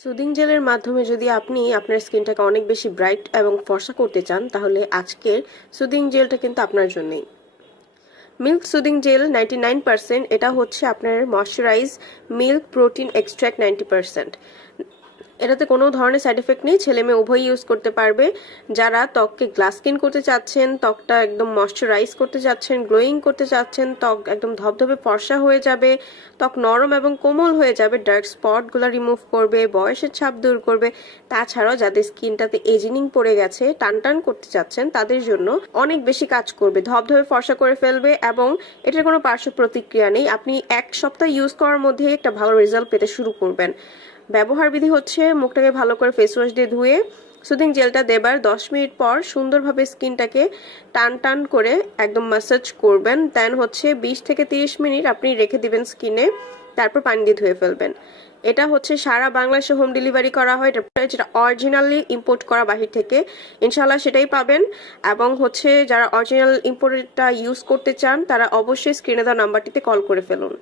Soothing জেলের মাধ্যমে যদি আপনি আপনার স্কিনটাকে অনেক বেশি ব্রাইট এবং ফর্সা করতে চান তাহলে আজকের সুদিং জেলটা কিন্তু আপনার জন্যই। মিল্ক সুদিং জেল 99%, এটা হচ্ছে আপনার ময়শ্চারাইজ মিল্ক প্রোটিন এক্সট্র্যাক্ট 90%। এটাতে কোনো ধরনের সাইড এফেক্ট নেই, ছেলে মেয়ে উভয়ই ইউজ করতে পারবে। যারা ত্বককে গ্লাস স্কিন করতে চাচ্ছেন, ত্বকটা একদম ময়শ্চারাইজ করতে চাচ্ছেন, গ্লোয়িং করতে চাচ্ছেন, ত্বক একদম ধবধবে ফর্সা হয়ে যাবে, ত্বক নরম এবং কোমল হয়ে যাবে, ডার্ক স্পটগুলো রিমুভ করবে, বয়সের ছাপ দূর করবে। তাছাড়াও যাদের স্কিনটাতে এজিনিং পড়ে গেছে, টান টান করতে চাচ্ছেন, তাদের জন্য অনেক বেশি কাজ করবে, ধবধবে ফর্সা করে ফেলবে এবং এটার কোনো পার্শ্ব প্রতিক্রিয়া নেই। আপনি এক সপ্তাহ ইউজ করার মধ্যে একটা ভালো রেজাল্ট পেতে শুরু করবেন। ব্যবহার বিধি হচ্ছে মুখটাকে ভালো করে ফেস ওয়াশ দিয়ে ধুয়ে সুদিং জেলটা দেবার 10 মিনিট পর সুন্দরভাবে স্কিনটাকে টান টান করে একদম ম্যাসাজ করবেন। দেন হচ্ছে 20 থেকে 30 মিনিট আপনি রেখে দিবেন স্কিনে, তারপর পানি দিয়ে ধুয়ে ফেলবেন। এটা হচ্ছে সারা বাংলাদেশে হোম ডেলিভারি করা হয়, যেটা অরিজিনালি ইম্পোর্ট করা বাহির থেকে, ইনশাল্লাহ সেটাই পাবেন। এবং হচ্ছে যারা অরিজিনাল ইম্পোর্টেডটা ইউজ করতে চান তারা অবশ্যই স্ক্রিনে দেওয়া নাম্বারটিতে কল করে ফেলুন।